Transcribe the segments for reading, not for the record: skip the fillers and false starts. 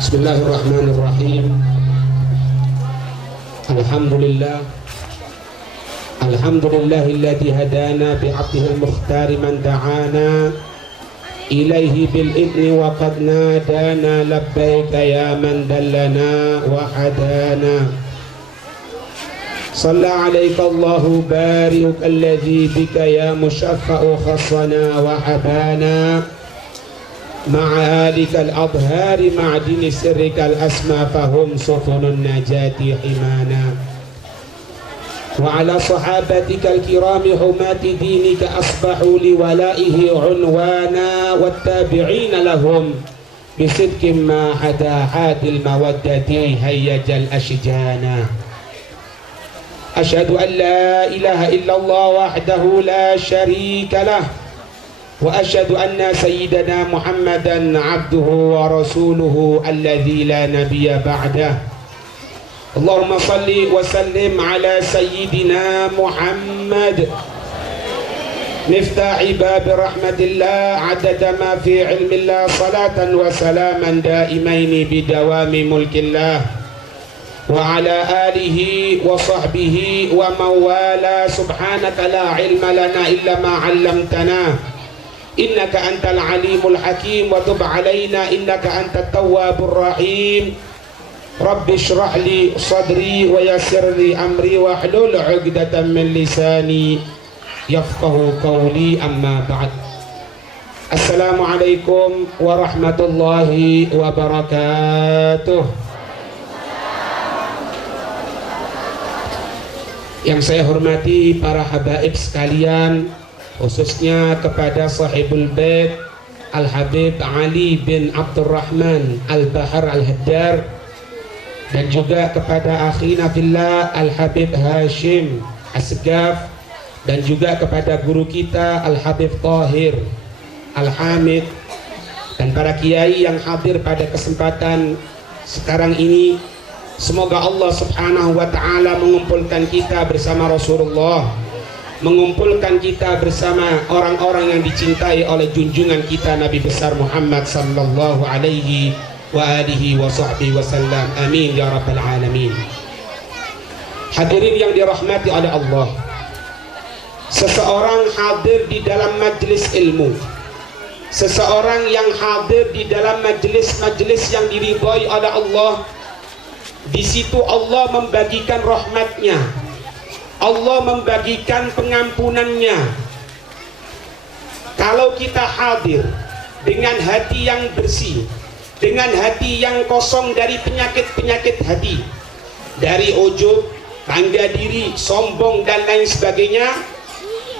Bismillahirrahmanirrahim. Alhamdulillahilladzi hadana bi'abdihil mukhtari man da'ana ilaihi bil idni wa qad nadana labbaika ya man dallana wa hadana. Shalla alaika Allahu bari'uka alladzi bika ya musyaffa'u khassana wa habana ma'a alikal adhari ma'adini sirrikal asma fahum sufunun najati himana wa ala sahabatikal kirami humati dinika asbahu liwalaihi unwana wattabi'ina lahum bisidkim ma hada hadil mawaddati hayyajal ashjana. Asyhadu an la ilaha illallah wahdahu la syarika lah wa asyhadu anna sayyidana Muhammadan abduhu wa rasuluhu alladzi la nabiyya ba'dah. Allahumma salli wa sallim ala sayyidina Muhammad miftahi bab rahmatillah adada ma fi ilmillah salatan wa salaman daimaini bidawami mulkillah wa ala alihi wa sahbihi wa mawala. Subhanaka la ilma lana illa ma 'allamtana innaka antal alimul hakim wa tub alaina innaka antat tawwabur rahim. Rabbi shrah li sadri wa yassir li amri wa hlul 'uqdatam min lisani yafqahu qawli, amma ba'd. Assalamualaikum warahmatullahi wabarakatuh. Yang saya hormati para habaib sekalian, khususnya kepada sahibul bait Al-Habib Ali bin Abdurrahman Al-Bahar Al-Haddar, dan juga kepada akhina fillah Al-Habib Hashim Asgaf, dan juga kepada guru kita Al-Habib Tahir Al-Hamid, dan para kiai yang hadir pada kesempatan sekarang ini. Semoga Allah subhanahu wa ta'ala mengumpulkan kita bersama Rasulullah, mengumpulkan kita bersama orang-orang yang dicintai oleh junjungan kita Nabi besar Muhammad sallallahu alaihi wa alihi wa sahbihi wasallam. Amin ya rabbal alamin. Hadirin yang dirahmati oleh Allah, seseorang hadir di dalam majlis ilmu, seseorang yang hadir di dalam majlis-majlis yang diridhai oleh Allah, di situ Allah membagikan rahmatnya, Allah membagikan pengampunannya. Kalau kita hadir dengan hati yang bersih, dengan hati yang kosong dari penyakit-penyakit hati, dari ujub, bangga diri, sombong dan lain sebagainya,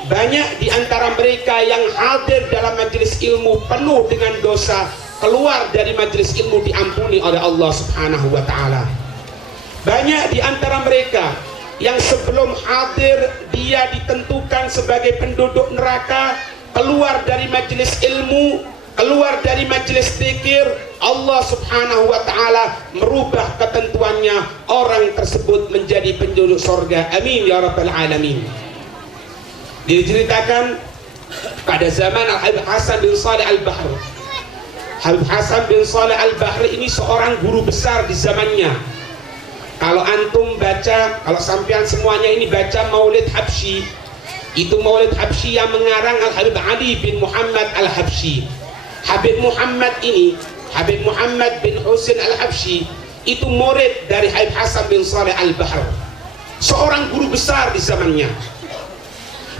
banyak di antara mereka yang hadir dalam majelis ilmu penuh dengan dosa, keluar dari majelis ilmu diampuni oleh Allah subhanahu wa ta'ala. Banyak di antara mereka yang sebelum hadir dia ditentukan sebagai penduduk neraka, keluar dari majelis ilmu, keluar dari majelis zikir, Allah subhanahu wa ta'ala merubah ketentuannya, orang tersebut menjadi penduduk surga. Amin ya rabbal alamin. Diceritakan pada zaman Al-Habib Hasan bin Saleh Al-Bahr. Habib Hasan bin Saleh Al-Bahr ini seorang guru besar di zamannya. Kalau antum baca, kalau sampean semuanya ini baca Maulid Habsyi, itu Maulid Habsyi yang mengarang Al-Habib Ali bin Muhammad Al-Habsyi. Habib Muhammad ini, Habib Muhammad bin Husain Al-Habsyi, itu murid dari Habib Hasan bin Saleh Al-Bahr, seorang guru besar di zamannya.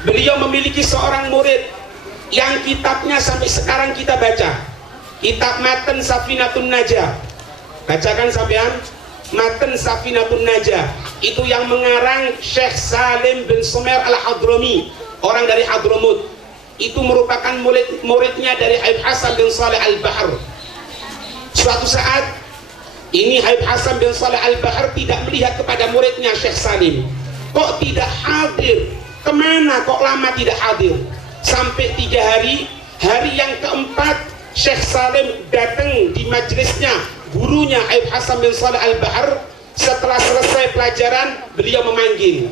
Beliau memiliki seorang murid yang kitabnya sampai sekarang kita baca, kitab Matan Safinatun Najah. Bacakan sampean Matan Safinatun Najah, itu yang mengarang Syekh Salim bin Sumer Al-Hadrami, orang dari Hadramut. Itu merupakan muridnya dari Habib Hasan bin Saleh Al-Bahr. Suatu saat ini Habib Hasan bin Saleh Al-Bahr tidak melihat kepada muridnya Syekh Salim, kok tidak hadir, kemana kok lama tidak hadir. Sampai 3 hari, hari yang keempat Syekh Salim datang di majelisnya gurunya Habib Hasan bin Saleh Al-Bahr. Setelah selesai pelajaran, beliau memanggil,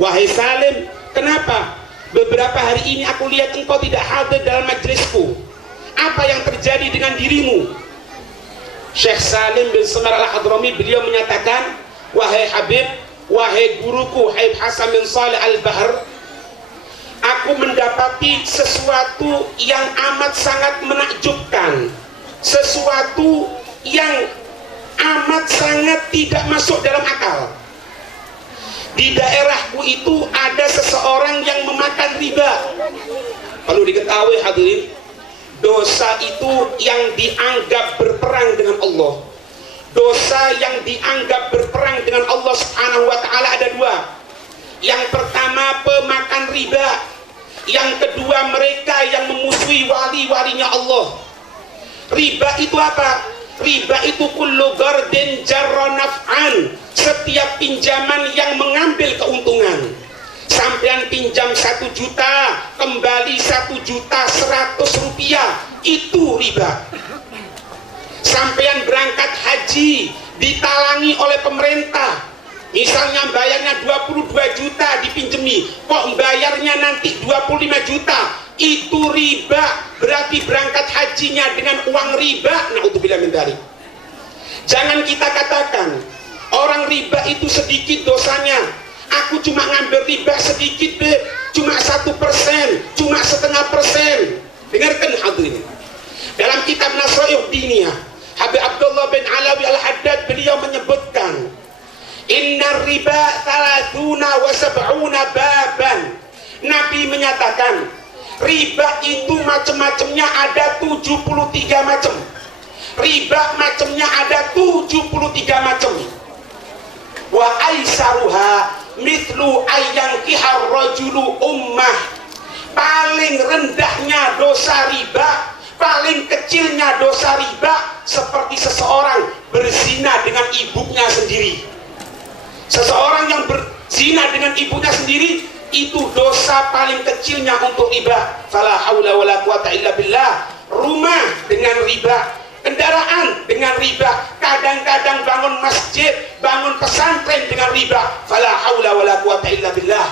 "Wahai Salim, kenapa beberapa hari ini aku lihat engkau tidak hadir dalam majelisku? Apa yang terjadi dengan dirimu?" Syekh Salim bin Semar Al-Hadrami, beliau menyatakan, wahai Habib, wahai guruku Habib Hasan bin Saleh Al-Bahr, aku mendapati sesuatu yang amat sangat menakjubkan, sesuatu yang amat sangat tidak masuk dalam akal. Di daerahku itu ada seseorang yang memakan riba. Perlu diketahui hadirin, dosa itu yang dianggap berperang dengan Allah. Dosa yang dianggap berperang dengan Allah Subhanahu wa ta'ala ada dua. Yang pertama, pemakan riba. Yang kedua, mereka yang memusuhi wali-walinya Allah. Riba itu apa? Riba itu kullu gardin jarra naf'an, setiap pinjaman yang mengambil keuntungan. Sampean pinjam 1 juta, kembali 1.100.000 rupiah, itu riba. Sampean berangkat haji, ditalangi oleh pemerintah, misalnya bayarnya 22 juta dipinjemi, kok bayarnya nanti 25 juta, itu riba. Berarti berangkat hajinya dengan uang riba. Na'udzubillah min dzalik. Jangan kita katakan orang riba itu sedikit dosanya, aku cuma ngambil riba sedikit deh, cuma 1%, cuma 0,5%. Dengarkan hadirin, dalam kitab Nasaih Diniyah, Habib Abdullah bin Alawi Al-Haddad beliau menyebutkan, inna riba 30 wa 70 baban. Nabi menyatakan riba itu macam-macamnya ada 73 macam. Riba macamnya ada 73 macam. Wa aisaruha mithlu ayyankihar rajulu ummah. Paling rendahnya dosa riba, paling kecilnya dosa riba, seperti seseorang berzina dengan ibunya sendiri. Seseorang yang berzina dengan ibunya sendiri, itu dosa paling kecilnya untuk riba. Fala haula wala quwata illa billah. Rumah dengan riba, kendaraan dengan riba, kadang-kadang bangun masjid, bangun pesantren dengan riba. Fala haula wala quwata illa billah.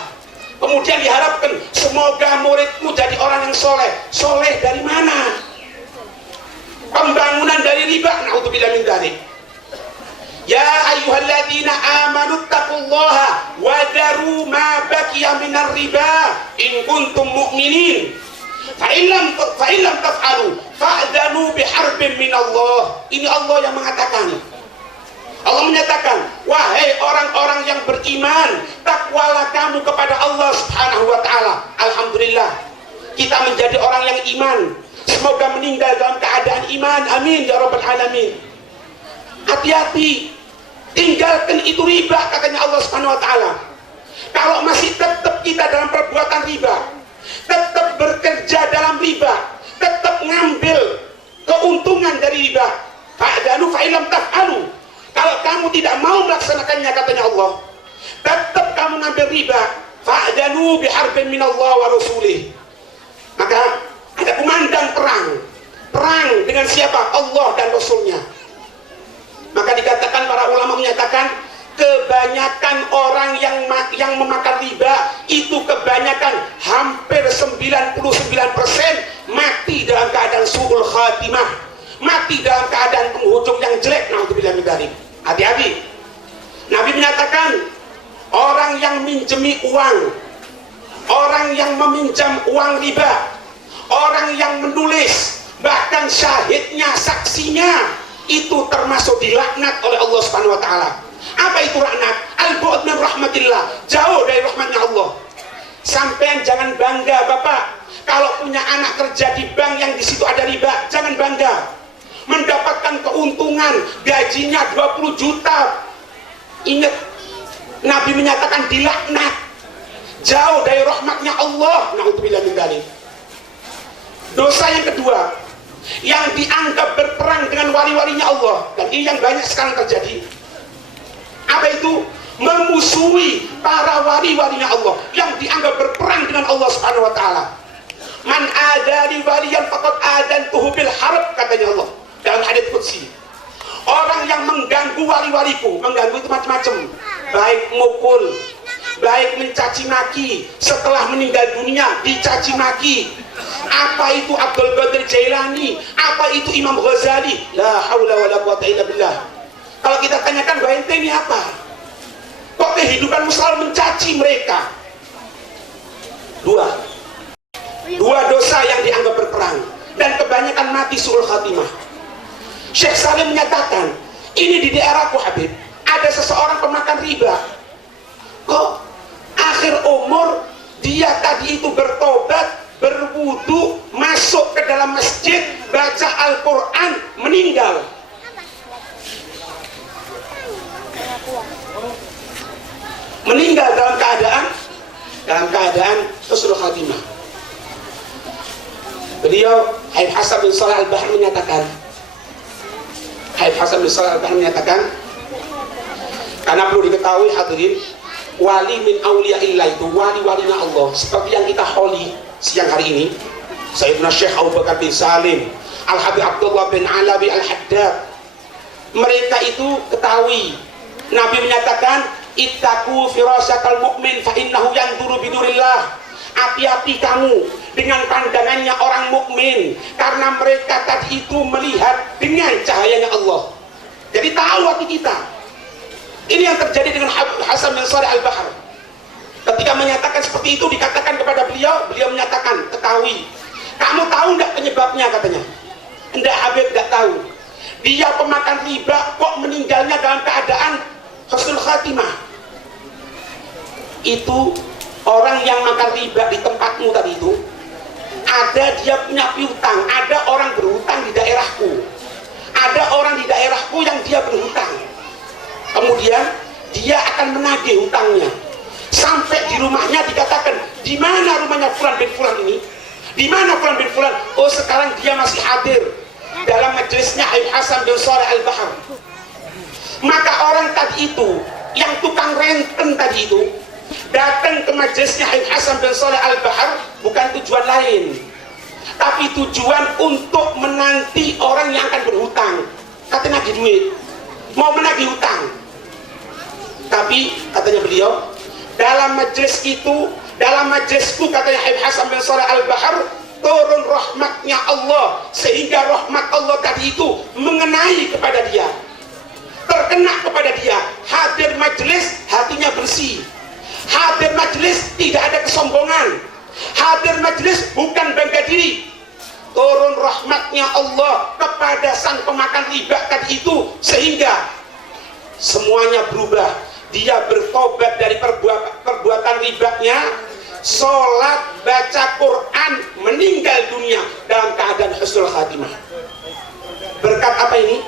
Kemudian diharapkan semoga muridku jadi orang yang soleh. Soleh dari mana? Pembangunan dari riba. Na'udzubillah min dzalik. Ya ayyuhalladzina amanu taqullaha wa daru ma baqiya minar riba in kuntum mu'minin. Fa illam taf'alu fa'dhanu biharbin minallah. Ini Allah yang mengatakan. Allah menyatakan, wahai orang-orang yang beriman, takwalah kamu kepada Allah Subhanahu wa ta'ala. Alhamdulillah, kita menjadi orang yang iman. Semoga meninggal dalam keadaan iman. Amin ya rabbal alamin. Hati-hati, tinggalkan itu riba, katanya Allah Subhanahu wa ta'ala. Kalau masih tetap kita dalam perbuatan riba, tetap bekerja dalam riba, tetap ngambil keuntungan dari riba, fa'danu fa'ilam taf'alu. Kalau kamu tidak mau melaksanakannya, katanya Allah, tetap kamu ngambil riba, fa'danu biharbin minallah wa rasulih. Maka ada kumandang perang. Perang dengan siapa? Allah dan Rasulnya. Maka dikatakan, para ulama menyatakan, kebanyakan orang yang memakan riba itu kebanyakan, hampir 99% mati dalam keadaan su'ul khatimah, mati dalam keadaan penghujung yang jelek. Na'udzubillah min dzalik. Hati-hati. Nabi menyatakan, orang yang minjemi uang, orang yang meminjam uang riba, orang yang menulis, bahkan syahidnya, saksinya, itu termasuk dilaknat oleh Allah Subhanahu wa ta'ala. Apa itu laknat? Al-bu'd min rahmatillah, jauh dari rahmatnya Allah. Sampean jangan bangga, Bapak, kalau punya anak kerja di bank yang di situ ada riba. Jangan bangga. Mendapatkan keuntungan, gajinya 20 juta. Ingat, Nabi menyatakan dilaknat, jauh dari rahmatnya Allah. Na'udzubillah min dzalik. Dosa yang kedua, yang dianggap berperang dengan wali-walinya Allah, dan ini yang banyak sekarang terjadi. Apa itu? Memusuhi para wali-walinya Allah, yang dianggap berperang dengan Allah Subhanahu wa ta'ala. Man adali waliyan faqad adantuhu bil harb, katanya Allah dalam hadits qudsi. Orang yang mengganggu wali-waliku, mengganggu itu macam-macam, baik mukul, baik mencaci maki, setelah meninggal dunia dicaci maki. Apa itu Abdul Qadir Jailani Al-Mailani, apa itu Imam Ghazali, la haula wala quwata illa billah. Kalau kita tanyakan bahwa ente ini apa, kok kehidupanmu selalu mencaci mereka? Dua dosa yang dianggap berperang, dan kebanyakan mati su'ul khatimah. Syekh Salim menyatakan, ini di daerahku Habib, ada seseorang pemakan riba. Kok akhir umur dia tadi itu bertobat, berwudu, masuk ke dalam masjid, baca Al-Quran, meninggal. Meninggal dalam keadaan husnul khatimah. Beliau Habib Hasan bin Shalih Al-Bahr menyatakan, karena perlu diketahui hadirin, wali min awliyaillah itu wali-walinya Allah, seperti yang kita holi siang hari ini, Sayyidina Syekh Abu Bakar bin Salim, Al-Habib Abdullah bin Alawi Al-Haddad. Mereka itu ketahui, Nabi menyatakan, ittaqu firasyatal mu'min fa innahu yanzuru binurillah. Hati-hati kamu dengan pandangannya orang mukmin, karena mereka tadi itu melihat dengan cahayanya Allah. Jadi tahu hati kita. Ini yang terjadi dengan Hasan bin Shalih Al-Bahr. Ketika menyatakan seperti itu, dikatakan kepada beliau menyatakan, ketahui, kamu tahu nggak penyebabnya, katanya. Enggak, Habib, nggak tahu. Dia pemakan riba, kok meninggalnya dalam keadaan husnul khatimah. Itu orang yang makan riba di tempatmu tadi itu, ada dia punya piutang, ada orang berhutang di daerahku, ada orang di daerahku yang dia berhutang. Kemudian dia akan menagih hutangnya. Sampai di rumahnya dikatakan, di mana rumahnya Fulan bin Fulan ini? Di mana Fulan bin Fulan? Oh, sekarang dia masih hadir dalam majelisnya Habib Hasan bin Shalih Al-Bahr. Maka orang tadi itu, yang tukang renten tadi itu, datang ke majelisnya Habib Hasan bin Shalih Al-Bahr bukan tujuan lain, tapi tujuan untuk menanti orang yang akan berhutang. Katanya nagih duit, mau menagih hutang. Tapi katanya beliau, dalam majelis itu, dalam majelisku, katanya Habib Hasan bin Shalih Al-Bahr, turun rahmatnya Allah, sehingga rahmat Allah tadi itu mengenai kepada dia, terkena kepada dia. Hadir majelis, hatinya bersih. Hadir majelis, tidak ada kesombongan. Hadir majelis, bukan bangga diri. Turun rahmatnya Allah kepada sang pemakan riba tadi itu, sehingga semuanya berubah. Dia bertobat dari perbuatan ribanya, sholat, baca Quran, meninggal dunia dalam keadaan husnul khatimah. Berkat apa ini?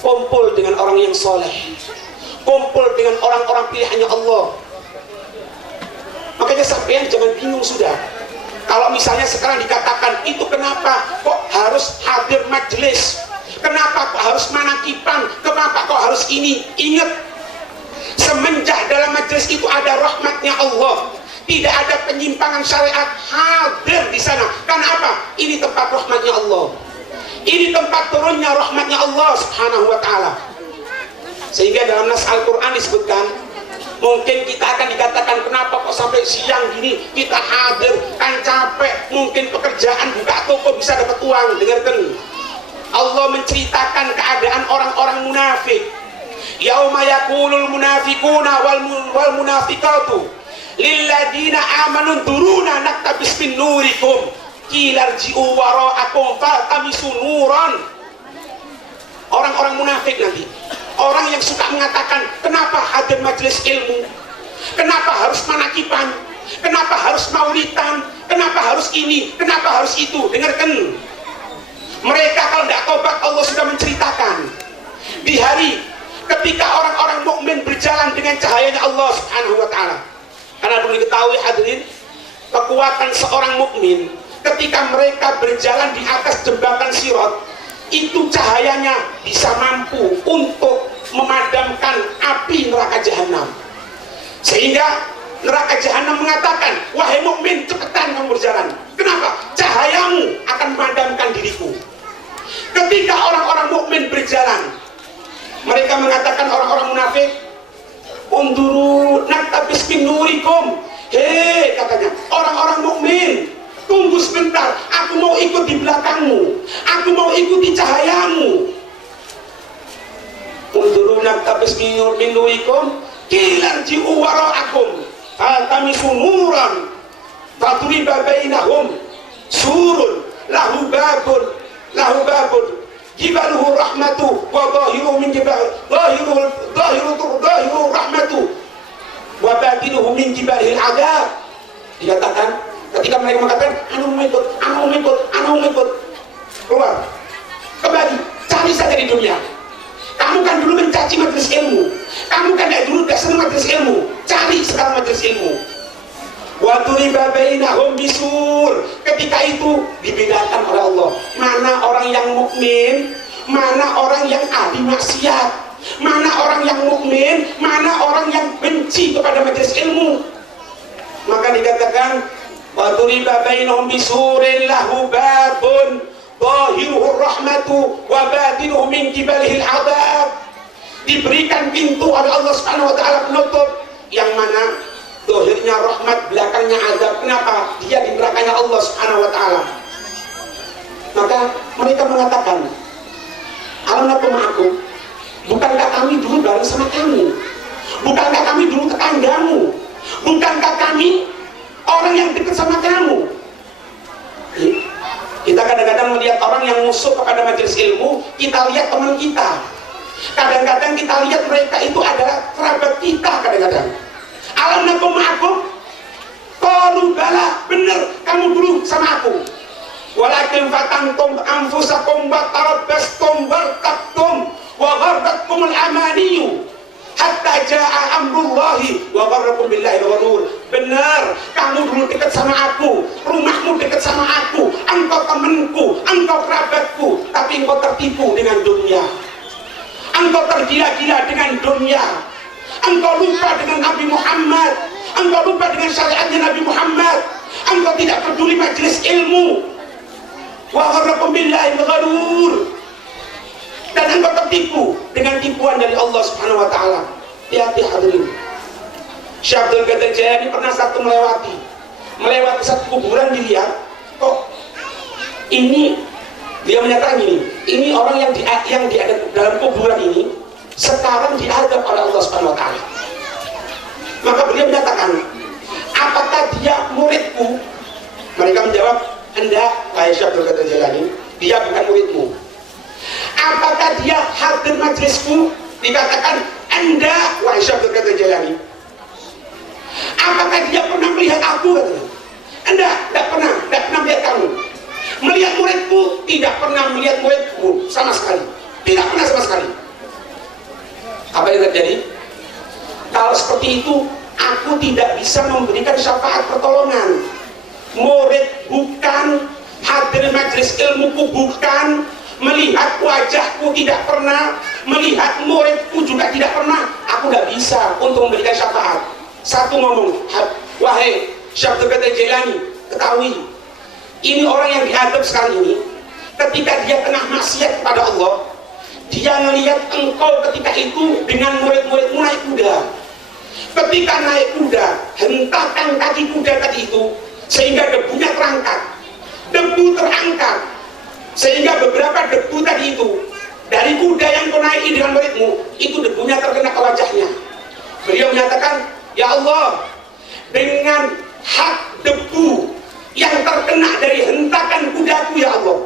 Kumpul dengan orang yang soleh, kumpul dengan orang-orang pilihannya Allah. Makanya sampean jangan bingung sudah. Kalau misalnya sekarang dikatakan, itu kenapa kok harus hadir majelis, kenapa kok harus manakipan, kenapa kok harus ini? Ingat, semenjak dalam majelis itu ada rahmatnya Allah, tidak ada penyimpangan syariat, hadir di sana. Karena apa? Ini tempat rahmatnya Allah, ini tempat turunnya rahmatnya Allah subhanahu wa ta'ala. Sehingga dalam nas Al-Quran disebutkan, mungkin kita akan dikatakan, kenapa kok sampai siang gini kita hadir, kan capek, mungkin pekerjaan buka toko bisa dapat uang. Dengarkan, Allah menceritakan keadaan orang-orang munafik. Yauma yaqulul munafiquna wal munafiqatu lilladina amanu duruna naktabis min nurikum kilarji'u wara'akum fatamisu nuran. Orang-orang munafik nanti, orang yang suka mengatakan, kenapa hadir majelis ilmu, kenapa harus manakipan, kenapa harus maulidan, kenapa harus ini, kenapa harus itu. Dengarkan, mereka kalau tidak tobat, Allah sudah menceritakan di hari ketika orang-orang mukmin berjalan dengan cahayanya Allah subhanahu wa ta'ala. Karena perlu diketahui hadirin, kekuatan seorang mukmin ketika mereka berjalan di atas jembatan Sirat, itu cahayanya bisa mampu untuk memadamkan api neraka jahanam. Sehingga neraka jahanam mengatakan, wahai mukmin, cepetan kamu berjalan. Kenapa? Cahayamu akan memadamkan diriku. Ketika orang-orang mukmin berjalan, mereka mengatakan, orang-orang munafik, unduru naktabis min nurikum. Hei, katanya, orang-orang mukmin, tunggu sebentar, aku mau ikut di belakangmu, min nurikum qila ji'u wara'akum fatamisu nuran faturiba bainahum surun lahu babun jibaluhu rahmatu wa dhahiruhu min jibal dhahiruhu rahmatu wa batinuhu min jibalil adab. Dikatakan ketika mereka mengatakan anu mengikut keluar kembali, cari saja di dunia. Kamu kan dulu mencaci majelis ilmu, kamu kan dulu tidak senang majelis ilmu, cari sekarang majelis ilmu. Wa turiba bainahum bisur, ketika itu dibedakan oleh Allah mana orang yang mukmin, mana orang yang ahli maksiat, mana orang yang mukmin, mana orang yang benci kepada majelis ilmu. Maka dikatakan wa turiba bainahum bisurin lahu babun dhahiruhu rahmatu wa batinuhu min jibalihil adab. Diberikan pintu oleh Allah Subhanahu wa taala penutup yang mana zahirnya rahmat, belakangnya adab. Kenapa? Dia di belakangnya Allah Subhanahu wa taala. Maka mereka mengatakan, "Alanakum aku, bukankah kami dulu bareng sama kamu? Bukankah kami dulu tetanggamu? Bukankah kami orang yang dekat sama kamu?" Kita kadang-kadang melihat orang yang musuh kepada majelis ilmu, kita lihat teman kita. Kadang-kadang kita lihat mereka itu adalah kerabat kita kadang-kadang. Alam nakum ma'akum qalu bala, benar kamu dulu sama aku. Walakin fatantum anfusakum wa tarabbastum wartabtum wa gharratkumul amaniyu hatta jaa amrullahi wa gharrakum billahi al-gharur. Benar, kamu dulu dekat sama aku, rumahmu dekat sama aku, engkau temanku, engkau kerabatku, tapi engkau tertipu dengan dunia, engkau tergila-gila dengan dunia, engkau lupa dengan Nabi Muhammad, engkau lupa dengan syariatnya Nabi Muhammad, engkau tidak peduli majelis ilmu. Wa gharrakum billahi al-gharur, dan engkau tertipu dengan tipuan dari Allah Subhanahu wa taala. Hati-hati hadirin. Syekh Abdul Qadir Jailani pernah satu melewati satu kuburan, dilihat kok ini, dia menyatakan ini orang yang diadab dalam kuburan ini sekarang diadab oleh Allah Subhanahu wa taala. Maka beliau menyatakan, apakah dia muridku? Mereka menjawab, enggak, wahai Syekh Abdul Qadir Jailani, dia bukan muridmu. Apakah dia hadir majelisku? Dikatakan, enggak, wahai Syekh Abdul Qadir Jailani. Apakah dia pernah melihat aku? Enggak, tidak pernah melihat kamu. Melihat muridku? Tidak pernah melihat muridku sama sekali. Tidak pernah sama sekali. Apa yang terjadi? Kalau seperti itu, aku tidak bisa memberikan syafaat pertolongan. Murid bukan, hadir majelis ilmuku bukan, melihat wajahku tidak pernah, melihat muridku juga tidak pernah. Aku tidak bisa untuk memberikan syafaat. Satu ngomong, wahai Syekh Abdul Qadir Jailani, ketahui ini orang yang diadab sekarang ini, ketika dia tengah maksiat kepada Allah, dia melihat engkau ketika itu dengan murid-muridmu naik kuda. Ketika naik kuda, hentakan kaki kuda tadi itu sehingga debunya terangkat, debu terangkat sehingga beberapa debu tadi itu dari kuda yang kau naiki dengan muridmu, itu debunya terkena ke wajahnya. Beliau menyatakan, ya Allah, dengan hak debu yang terkena dari hentakan kudaku ya Allah,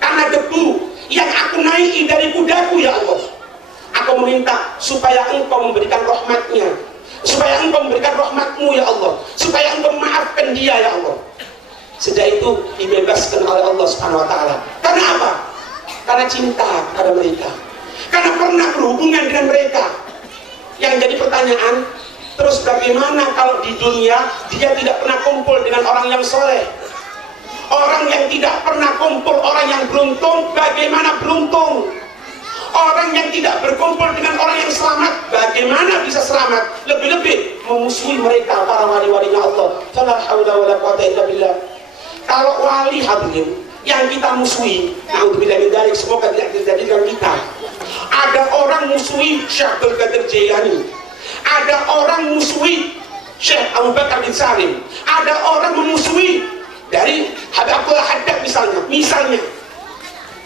karena debu yang aku naiki dari kudaku ya Allah, aku meminta supaya engkau memberikan rahmatnya, supaya engkau memberikan rahmatmu ya Allah, supaya engkau memaafkan dia ya Allah. Sejak itu dibebaskan oleh Allah Subhanahu wa taala. Karena apa? Karena cinta pada mereka, karena pernah berhubungan dengan mereka. Yang jadi pertanyaan, terus bagaimana kalau di dunia dia tidak pernah kumpul dengan orang yang soleh? Orang yang tidak pernah kumpul, orang yang beruntung, bagaimana beruntung? Orang yang tidak berkumpul dengan orang yang selamat, bagaimana bisa selamat? Lebih-lebih memusuhi mereka, para wali-walinya Allah. Fala haula wala quwwata illa billah. Kalau wali hadirin yang kita musuhi, naudzubillah min dzalik, semoga tidak terjadi dengan kita. Ada orang musuhi Syekh Abdul Qadir Jailani, ada orang musuhi Syekh Abu Bakar bin Salim, ada orang memusuhi dari Habib Abdullah Haddad misalnya.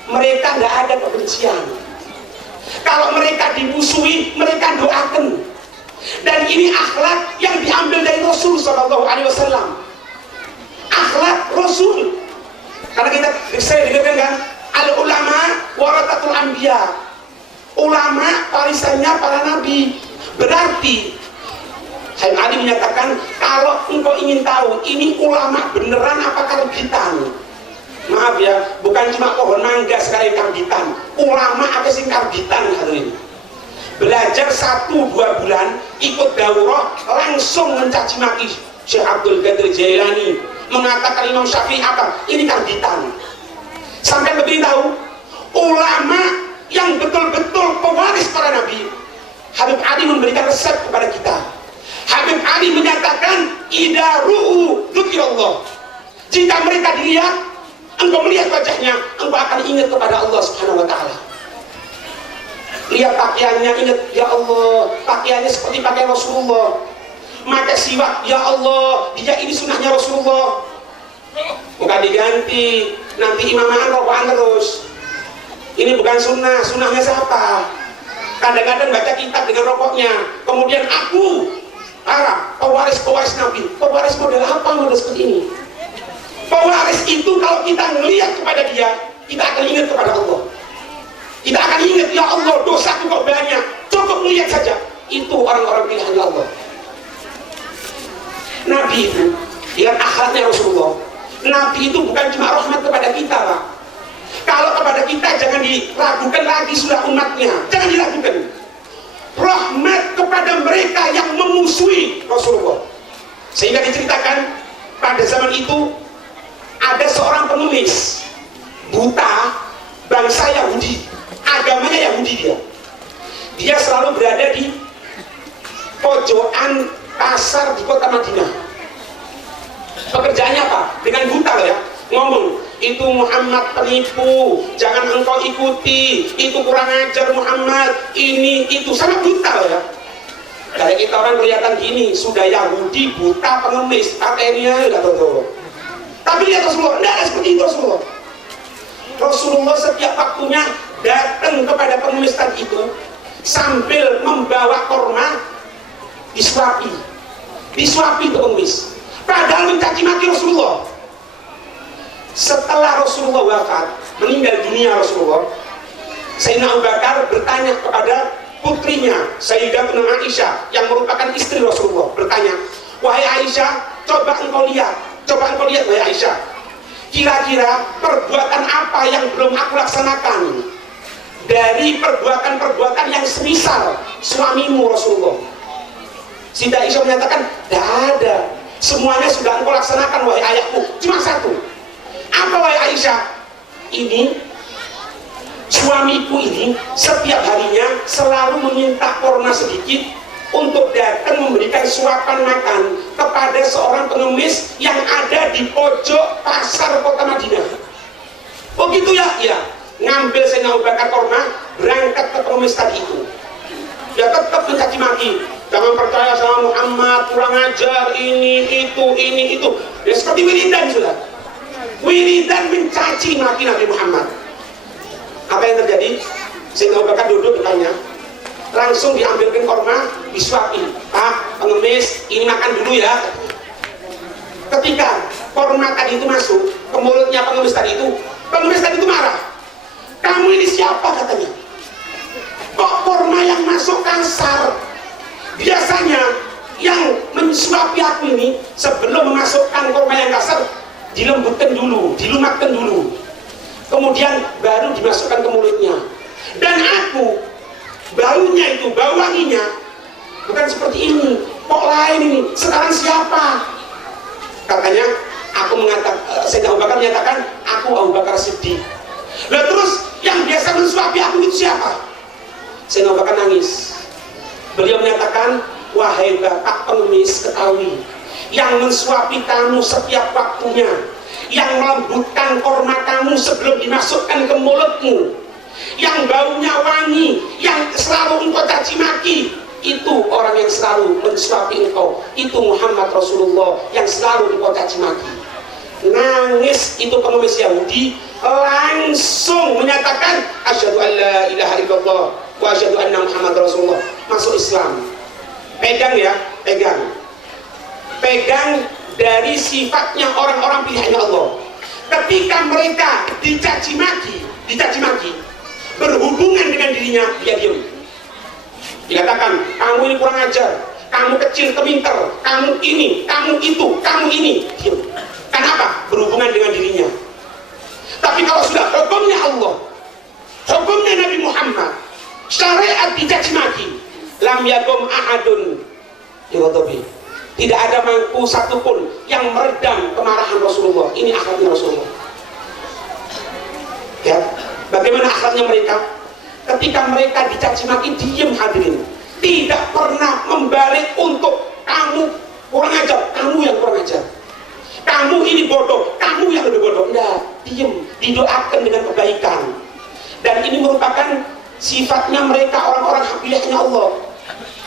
Mereka tidak ada kebencian, Kalau mereka dimusuhi, mereka doakan. Dan ini akhlak yang diambil dari Rasul Shallallahu Alaihi Wasallam. Akhlak Rasul. Karena saya dengarkan kan, al ulama warathatul anbiya. Ulama warisannya para nabi. Berarti Habib Ali menyatakan, kalau engkau ingin tahu ini ulama beneran apa karbitan, maaf ya, bukan cuma pohon mangga sekali karbitan, ulama apa sih karbitan hadirin. Belajar 1-2 bulan, ikut daurah, langsung mencaci maki Syekh Abdul Qadir Jailani, mengatakan Imam Syafi'i apa, ini karbitan. Sampai lebih tahu, ulama yang betul-betul pewaris para nabi, Habib Ali memberikan resep kepada kita. Habib Ali menyatakan, idza ru'u dzikrullah. Jika mereka dilihat, engkau melihat wajahnya, engkau akan ingat kepada Allah Subhanahu wa taala. Lihat pakaiannya, ingat, ya Allah, pakaiannya seperti pakaian Rasulullah. Maka siwak, ya Allah, dia ini sunnahnya Rasulullah. Bukan diganti, nanti imaman rokokan terus. Ini bukan sunnah, sunnahnya siapa? Kadang-kadang baca kitab dengan rokoknya, kemudian aku pewaris Nabi. Pewaris model apa? Model seperti ini. Pewaris itu kalau kita melihat kepada dia, kita akan ingat kepada Allah. Kita akan ingat, ya Allah, dosaku kok banyak. Cukup melihat saja. Itu orang-orang pilihan Allah. Nabi itu, lihat akhlaknya Rasulullah. Nabi itu bukan cuma rahmat kepada kita, Pak. Kalau kepada kita jangan diragukan lagi sudah umatnya. Jangan diragukan. Rahmat kepada mereka yang memusuhi Rasulullah. Sehingga diceritakan pada zaman itu ada seorang penulis buta, bangsa Yahudi, agamanya Yahudi dia selalu berada di pojokan pasar di kota Madinah. Pekerjaannya apa? Dengan buta loh ya, ngomong, itu Muhammad penipu, jangan engkau ikuti, itu kurang ajar Muhammad, ini itu, sama buta loh ya. Dari kita orang kelihatan gini, sudah Yahudi, buta, pengemis, pakaiannya udah tahu. Tapi lihat Rasulullah, tidak ada seperti itu Rasulullah. Rasulullah setiap waktunya datang kepada pengemis tadi itu sambil membawa korma, disuapi itu pengemis. Padahal mencaci maki Rasulullah. Setelah Rasulullah wafat, meninggal dunia Rasulullah, Sayyidina Abu Bakar bertanya kepada putrinya Sayyidatuna Aisyah yang merupakan istri Rasulullah, bertanya, wahai Aisyah, coba engkau lihat wahai Aisyah, kira-kira perbuatan apa yang belum aku laksanakan dari perbuatan-perbuatan yang semisal suamimu Rasulullah. Siti Aisyah menyatakan, tidak ada, semuanya sudah engkau laksanakan wahai ayahku, cuma satu. Apa wahai Aisyah? Ini suamiku ini setiap harinya selalu meminta korma sedikit untuk datang memberikan suapan makan kepada seorang pengemis yang ada di pojok pasar kota Madinah. Oh gitu ya? Ya. Ngambil Sayyidina Abu Bakar korma, berangkat ke pengemis tadi itu. Ya tetap mencaci maki, jangan percaya sama Muhammad, kurang ajar, ini itu. Ya seperti wiridan sudah. Wiridan mencaci maki Nabi Muhammad. Apa yang terjadi? Sayyidina Abu Bakar duduk bertanya, langsung diambilkan korma, disuapi. Pak, pengemis, ini makan dulu ya. Ketika korma tadi itu masuk ke mulutnya pengemis tadi itu marah. Kamu ini siapa katanya? Kok korma yang masuk kasar? Biasanya yang mensuapi aku ini sebelum memasukkan korma yang kasar dilembutkan dulu, dilumatkan dulu, kemudian baru dimasukkan ke mulutnya. Dan aku, baunya itu, bau wanginya bukan seperti ini, kok lain ini. Sekarang siapa? Katanya, Sayyidina Abu Bakar menyatakan, aku Abu Bakar Siddiq. Lah terus yang biasa mensuapi aku itu siapa? Sayyidina Abu Bakar nangis. Beliau menyatakan, wahai bapak pengemis, ketahui, yang mensuapi kamu setiap waktunya, yang melembutkan korma kamu sebelum dimasukkan ke mulutmu, yang baunya wangi, yang selalu engkau caci maki, itu orang yang selalu mensuapi engkau. Itu Muhammad Rasulullah yang selalu engkau caci maki. Nangis itu pengemis Yahudi, langsung menyatakan asyhadu an la ilaha illallah wa asyhadu anna Muhammad Rasulullah, masuk Islam. Pegang ya, pegang dari sifatnya orang-orang pilihannya Allah. Ketika mereka dicaci maki, berhubungan dengan dirinya, dia diam. Dikatakan, kamu ini kurang ajar, kamu kecil keminter, kamu ini, kamu itu, kamu ini, diam. Kenapa? Berhubungan dengan dirinya. Tapi kalau sudah hukumnya Allah, hukumnya Nabi Muhammad, syariat dicaci maki, lam yakum ahadun yughadabi. Tidak ada mampu satupun yang meredam kemarahan Rasulullah. Ini akhlaknya Rasulullah. Ya, bagaimana akhlaknya mereka? Ketika mereka dicaci maki, diam hadirin. Tidak pernah membalik untuk kamu kurang ajar, kamu yang kurang ajar. Kamu ini bodoh, kamu yang lebih bodoh. Enggak, diam, didoakan dengan kebaikan. Dan ini merupakan sifatnya mereka orang-orang pilihannya Allah.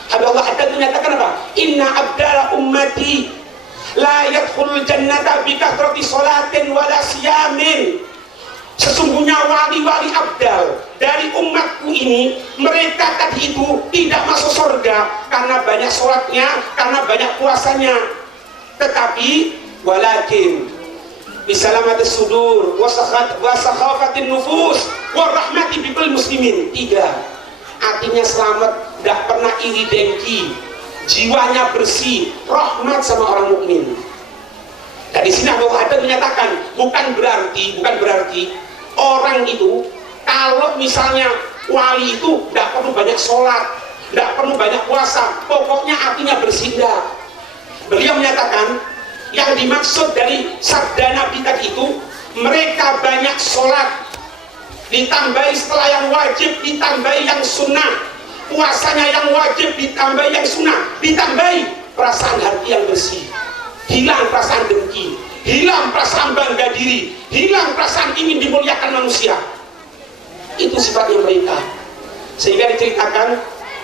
Allah Haddad menyatakan apa? Inna abdala ummati la yadkhulul jannata bi kathrati salatin wala siyamin. Sesungguhnya wali-wali abdal dari umatku ini, mereka tadi itu tidak masuk surga karena banyak sholatnya, karena banyak puasanya. Tetapi walakin bisalamatis sudur wa sakhafatin nufus wa rahmati bibil muslimin. Tiga, artinya selamat, tidak pernah iri dengki, jiwanya bersih, rahmat sama orang mukmin. Dan di sini Abu Haddad menyatakan bukan berarti orang itu kalau misalnya wali itu tidak perlu banyak sholat, tidak perlu banyak puasa, pokoknya artinya bersih. Beliau menyatakan yang dimaksud dari sabda Nabi tadi itu, mereka banyak sholat, ditambahi setelah yang wajib, ditambahi yang sunnah, puasanya yang wajib, ditambahi yang sunnah, ditambahi perasaan hati yang bersih, hilang perasaan dengki, hilang perasaan bangga diri, hilang perasaan ingin dimuliakan manusia. Itu sifatnya mereka. Sehingga diceritakan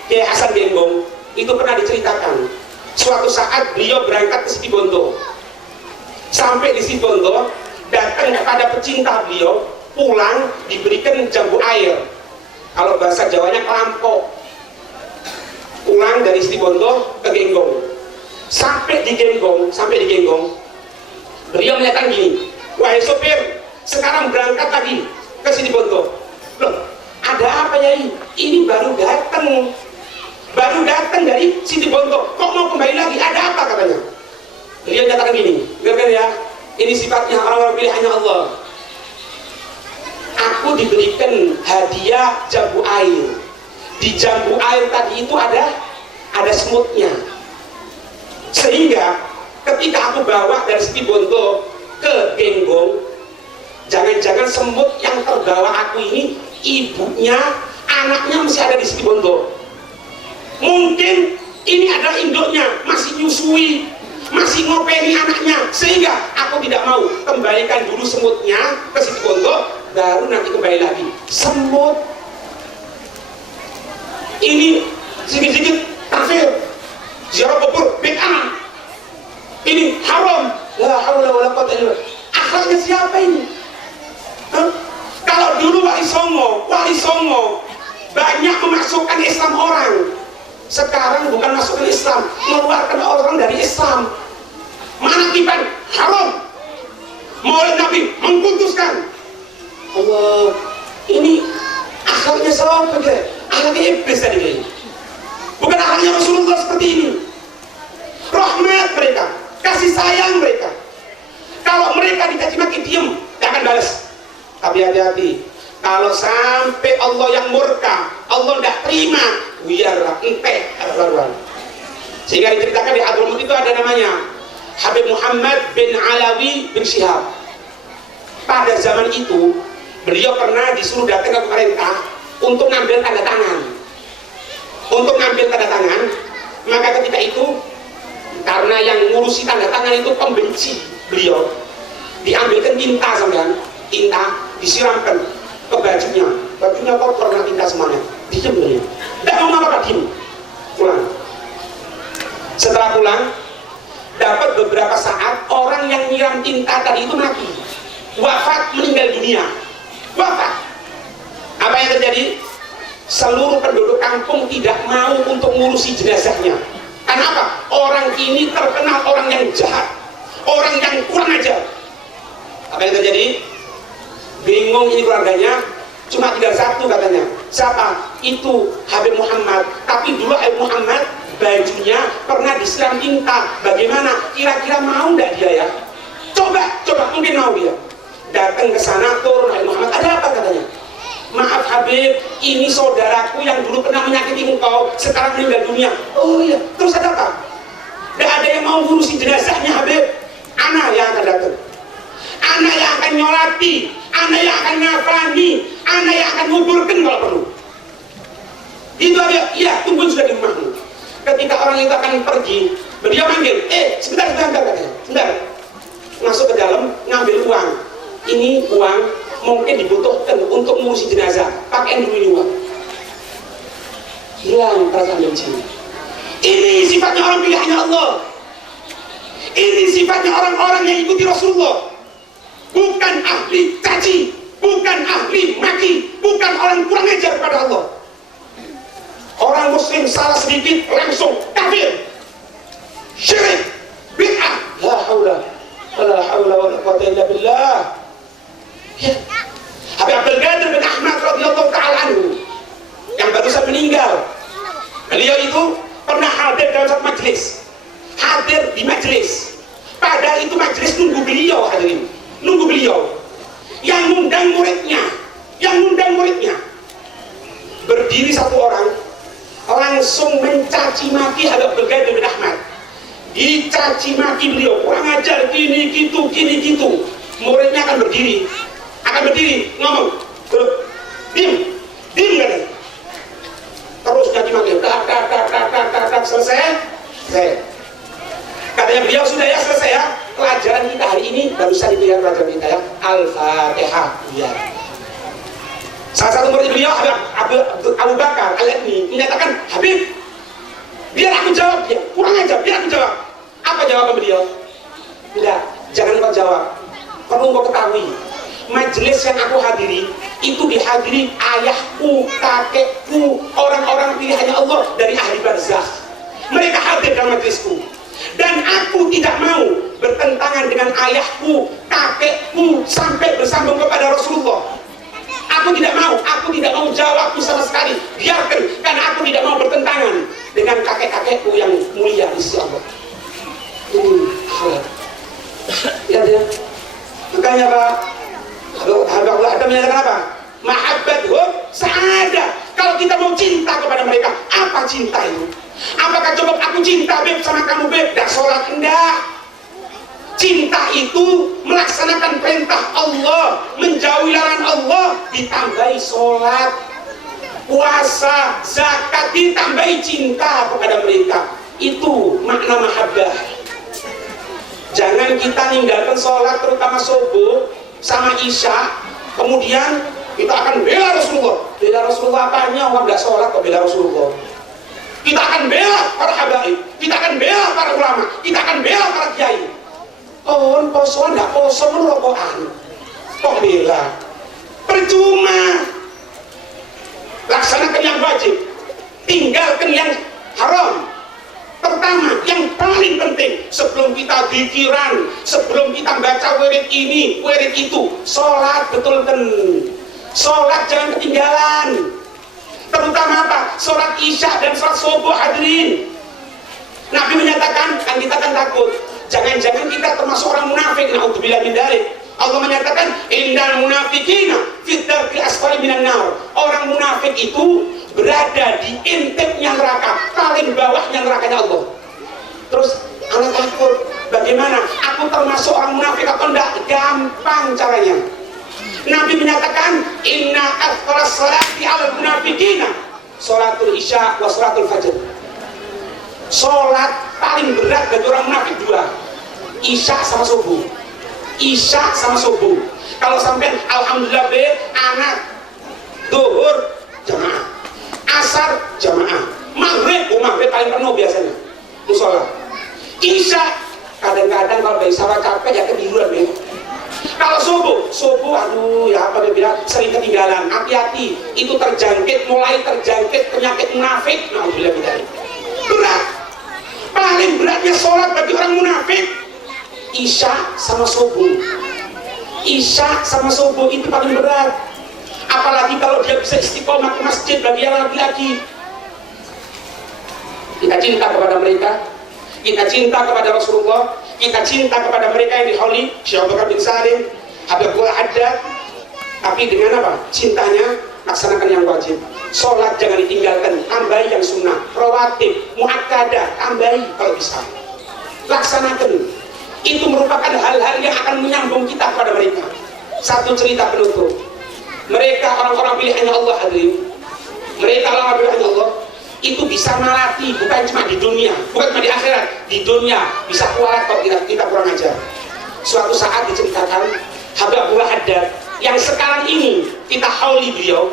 Kiai Hasan Genggong itu pernah diceritakan, suatu saat beliau berangkat ke Situbondo. Sampai di Situbondo, datang kepada pecinta beliau, pulang diberikan jambu air, kalau bahasa Jawanya kelampok. Pulang dari Situbondo ke Genggong, sampai di Genggong beliau menyatakan gini, wahai sopir, sekarang berangkat lagi ke Situbondo. Loh, ada apa ya ini baru datang dari Situbondo, kok mau kembali lagi, ada apa katanya? Beliau nyatakan gini, dengarkan ya, ini sifatnya orang-orang pilihannya Allah. Aku diberikan hadiah jambu air. Di jambu air tadi itu ada semutnya. Sehingga ketika aku bawa dari Situbondo ke Genggong, jangan-jangan semut yang terbawa aku ini ibunya, anaknya masih ada di Situbondo. Mungkin ini adalah induknya, masih nyusui, masih ngopeni anaknya, sehingga aku tidak mau kembalikan dulu semutnya ke Situbondo, baru nanti kembali lagi. Semut ini sedikit-sedikit kafir, ziarah kubur bid'ah, ini haram, la haula wala quwwata illa billah. Akhlaknya siapa ini? Kalau dulu Wali Songo banyak memasukkan Islam orang, sekarang bukan masukkan Islam, mengeluarkan orang dari Islam. Manakiban haram, Maulid Nabi mengkultuskan. Allah, ini akhlaknya siapa? Akhlaknya iblis tadi. Bukan akhlaknya Rasulullah seperti ini. Rahmat mereka, kasih sayang mereka. Kalau mereka dicaci maki, diam, jangan balas. Tapi hati-hati, kalau sampai Allah yang murka, Allah tidak terima, biarlah enteh ada baruan. Sehingga diceritakan di Hadramut itu ada namanya Habib Muhammad bin Alawi bin Syihab. Pada zaman itu beliau pernah disuruh datang ke pemerintah untuk ngambil tanda tangan. Maka ketika itu, karena yang ngurusi tanda tangan itu pembenci beliau, diambilkan tinta disiramkan ke bajunya kotor dengan tinta semuanya. Diam beliau, tidak mau apa-apa, diam. Pulang. Setelah pulang, dapat beberapa saat orang yang nyiram tinta tadi itu mati, wafat, meninggal dunia, wafat. Apa yang terjadi? seluruh penduduk kampung tidak mau untuk ngurusi jenazahnya. Kenapa? Orang ini terkenal orang yang jahat, orang yang kurang ajar. Apa yang terjadi? Bingung ini keluarganya, cuma tinggal satu katanya. Siapa? Itu Habib Muhammad. Tapi dulu Habib Muhammad bajunya pernah disiram tinta. Bagaimana? Kira-kira mau nggak dia ya? Coba mungkin mau dia. Datang ke sana, turun Habib Muhammad. Ada apa katanya? Maaf Habib, ini saudaraku yang dulu pernah menyakiti engkau, sekarang meninggal dunia. Oh iya, terus ada apa? Tidak ada yang mau ngurusi jenazahnya Habib. Ana yang akan datang, ana yang akan nyolati, ana yang akan ngafani, ana yang akan nguburkan kalau perlu. Itu Habib, iya tunggu sudah di rumahmu. Ketika orang itu akan pergi, beliau manggil, sebentar katanya, sebentar. Masuk ke dalam, ngambil uang. Ini uang mungkin dibutuhkan untuk mengurusi jenazah, pakaian dulu ini uang. Hilang perasaan benci. Ini sifatnya orang pilihannya Allah. Ini sifatnya orang-orang yang ikuti Rasulullah. Bukan ahli caci, bukan ahli maki, bukan orang kurang ajar kepada Allah. Orang muslim salah sedikit langsung kafir, syirik, bid'ah. La haula wala quwwata illa billah. Ya. Habib Abdul Qadir bin Ahmad radhiyallahu ta'ala anhu yang barusan meninggal, beliau itu pernah hadir dalam satu majelis, hadir di majelis, padahal itu majelis nunggu beliau, hadirin, nunggu beliau. Yang ngundang muridnya berdiri satu orang langsung mencaci maki Habib Abdul Qadir bin Ahmad. Dicaci maki beliau, kurang ajar, gini gitu. Muridnya akan berdiri ngomong, diam kan? Terus caci maki, selesai. Katanya beliau sudah ya selesai ya. Pelajaran kita hari ini barusan itu ya, pelajaran kita ya, Al-Fatihah. Ya. Salah satu murid beliau Abu Bakar Al-Adni menyatakan, Habib, biar aku jawab ya, kurang ajar, biar aku jawab. Apa jawaban beliau? Tidak, jangan kau jawab. Perlu kau ketahui, majelis yang aku hadiri itu dihadiri ayahku, kakekku, orang-orang pilihannya Allah dari ahli barzakh. Mereka hadir dalam majelisku, dan aku tidak mau bertentangan dengan ayahku, kakekku sampai bersambung kepada Rasulullah. Aku tidak mau jawabku sama sekali. Biarkan, karena aku tidak mau bertentangan dengan kakek-kakekku yang mulia di sisi Allah. Ya. Makanya Pak Allah ada menyatakan apa? Mahabbatuhum sa'adah. Kalau kita mau cinta kepada mereka, apa cinta itu? Apakah coba aku cinta Beb sama kamu Beb, dah sholat? Enggak. Cinta itu melaksanakan perintah Allah, menjauhi larangan Allah, ditambahi sholat, puasa, zakat, ditambahi cinta kepada mereka. Itu makna mahabbah. Jangan kita ninggalkan sholat, terutama subuh sama isya, kemudian kita akan bela Rasulullah. Bela Rasulullah apanya? Orang nggak sholat kok bela Rasulullah. Kita akan bela para habaib, kita akan bela para ulama, kita akan bela para kiai. Oh, poso nggak poso merokokan, kok bela? Percuma. Laksanakan yang wajib, tinggalkan yang haram. Pertama, yang paling penting, sebelum kita dzikiran, sebelum kita baca wirid ini, wirid itu, sholat betulkan. Sholat jangan ketinggalan. Terutama apa? Sholat isya dan sholat subuh, hadirin. Nabi menyatakan, kan kita kan takut, jangan-jangan kita termasuk orang munafik. Na'udzubillah min dzalik. Allah menyatakan, innal munafiqina fi dzarkil asfali minan nar. Orang munafik itu berada di intipnya neraka, paling bawahnya nerakanya Allah. Terus anak takut, bagaimana? Aku termasuk orang munafik atau enggak? Gampang caranya. Nabi menyatakan, inna athqalas salati 'alal munafiqina sholatul isya wa sholatul fajr. Sholat paling berat bagi orang munafik dua, isya sama subuh. Isya sama subuh. Kalau sampai alhamdulillah be, anak zuhur jamaah, asar jamaah, maghrib paling penuh biasanya musola. Isya kadang-kadang kalau dari sawah capek ya ketiduran ya. Kalau subuh, aduh ya apa dia bilang, sering ketinggalan, hati-hati, itu mulai terjangkit penyakit munafik. Alhamdulillah berat. Paling beratnya sholat bagi orang munafik Isya sama subuh itu paling berat. Apalagi kalau dia bisa istiqomah ke masjid bagi yang laki-laki. Kita cinta kepada mereka, kita cinta kepada Rasulullah, kita cinta kepada mereka yang dihauli Syekh Abu Bakar bin Salim, Habibullah Haddad. Tapi dengan apa? Cintanya laksanakan yang wajib. Sholat jangan ditinggalkan, tambahi yang sunnah, rawatib, muakkadah, tambahi kalau bisa. Laksanakan. Itu merupakan hal-hal yang akan menyambung kita kepada mereka. Satu cerita penutup. Mereka orang-orang pilihannya Allah, hadirin. Mereka orang-orang pilihannya Allah itu bisa melatih, bukan cuma di dunia, bukan cuma di akhirat, di dunia bisa kuat kalau kita kurang ajar. Suatu saat diceritakan Habibullah Haddad yang sekarang ini kita hauli beliau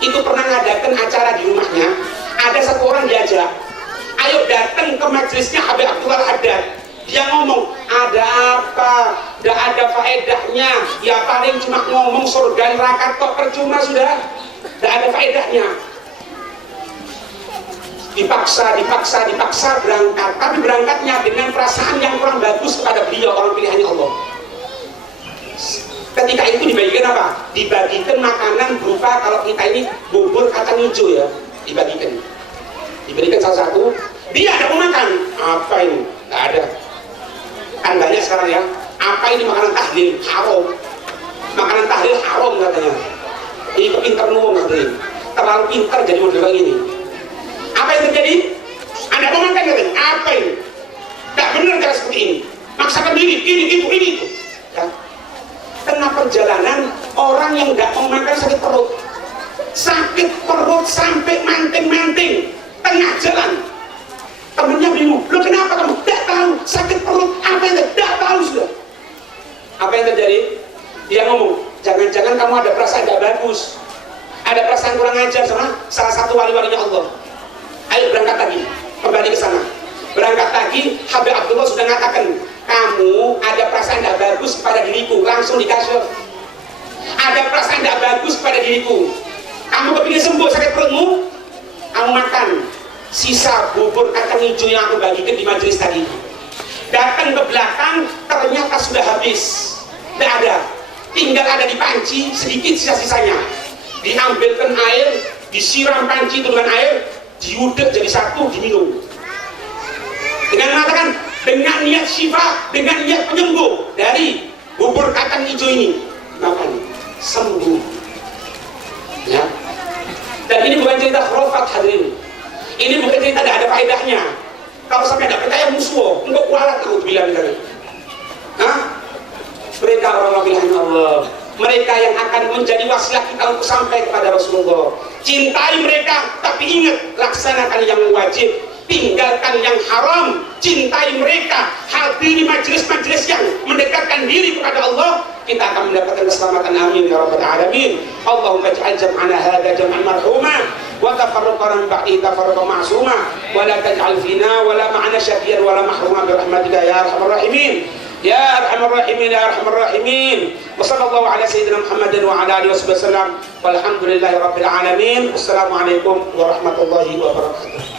itu pernah ngadakan acara di rumahnya. Ada satu orang diajak, ayo datang ke majelisnya Habibullah Haddad. Dia ngomong, ada apa? Tidak ada faedahnya. Ya paling cuma ngomong surga neraka kok, percuma sudah. Tidak ada faedahnya. Dipaksa berangkat. Tapi berangkatnya dengan perasaan yang kurang bagus kepada beliau, orang pilihannya Allah. Ketika itu dibagikan apa? Dibagikan makanan berupa, kalau kita ini bubur kacang hijau ya, diberikan salah satu. Dia ada mau makan. Apa ini? Tidak ada. Kan banyak sekarang ya, apa ini makanan tahlil haram, makanan tahlil haram katanya. Ini pintar nuwung katanya, terlalu pintar jadi model begini. Apa yang terjadi? Anda mau makan katanya, apa ini? Tak benar cara seperti ini, maksakan diri, ini itu ya. Tengah perjalanan orang yang tidak mau makan sakit perut sampai manting tengah jalan. Temennya bingung, lo kenapa kamu? Tidak tahu, sakit perut, apa yang tidak tahu sudah. Apa yang terjadi? Dia ngomong, jangan-jangan kamu ada perasaan tidak bagus, ada perasaan kurang ajar sama salah satu wali-walinya Allah. Ayo berangkat lagi, kembali ke sana. Berangkat lagi, Habib Abdullah sudah mengatakan, kamu ada perasaan tidak bagus pada diriku, langsung dikasih. Ada perasaan tidak bagus pada diriku, kamu kepingin sembuh sakit perutmu, kamu makan sisa bubur kacang hijau yang aku bagikan di majelis tadi. Datang ke belakang, ternyata sudah habis, tidak ada, tinggal ada di panci sedikit sisa-sisanya. Diambilkan air, disiram panci itu dengan air, diudek jadi satu, diminum. Dengan mengatakan, dengan niat syifa, dengan niat penyembuh dari bubur kacang hijau ini, makan sembuh. Ya. Dan ini bukan cerita khurafat, hadirin. Ini bukan cerita tidak ada faedahnya. Kalau sampai tidak percaya musuh, enggak kualat aku bilang misalnya. Mereka orang-orang pilihan Allah. Mereka yang akan menjadi wasilah kita untuk sampai kepada Rasulullah. Cintai mereka, tapi ingat, laksanakan yang wajib, tinggalkan yang haram. Cintai mereka, hadiri majelis-majelis yang mendekatkan diri kepada Allah. Kita akan mendapatkan keselamatan. Amin ya rabbal alamin. Allahumma ij'al jam'ana hadza jam'an marhuma wa tafarraqana min ba'dihi tafarruqan ma'suma wa la taj'al fina wa la ma'ana syaqiyan wa la mahruma bi rahmatika ya arhamar rahimin. Ya arhamar rahimin ya arhamar rahimin. Wa sallallahu ala sayyidina Muhammadin wa ala alihi wasallam. Walhamdulillahi rabbil alamin. Wassalamualaikum warahmatullahi wabarakatuh.